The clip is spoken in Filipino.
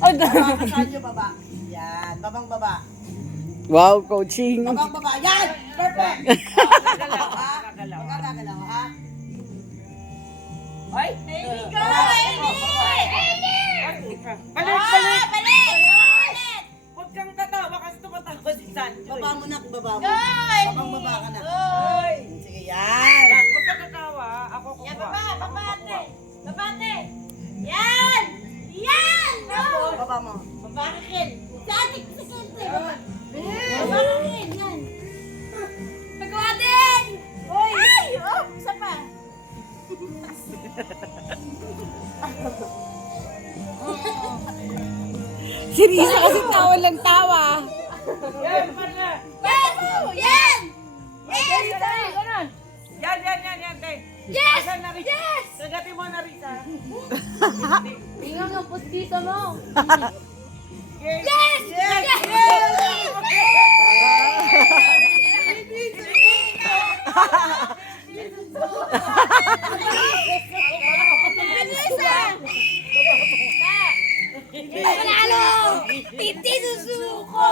Saan nyo baba? Yan, babang baba. Wow, coaching. Babang baba. Yan! Perfect! Gagalaw, gagalaw. Magkakagalaw, ha? Ay! Baby ko! Baby! Balik, balik! Balik! Huwag kang tatawa kasi tumatawa si Sancho. Baba mo na, baba mo. Go! Babang baba ka na. Ay! Sige, yan. Yan, huwag kang tatawa. Ako Yan, kukuha. baba! Ako Baba, ate! kukuha. Baba, ate! Yan! Yan! Go! Baba mo. Baba ka, Ken! Sa ate, sa Ken, baba! Baba ka, Ken! Yan! Pagawa din! Ay! Oh! Isa pa! Seryoso kasi tawa lang tawa. Yan, pala. Yes! Yan! Yes! Yan, yan, tay. Yes! Asan na, Risa? Yes! Kagatin mo na, Risa. Tingnan ang pustito mo! Yes! Yes! Yes! Vanessa! Panalo! Titi susuko!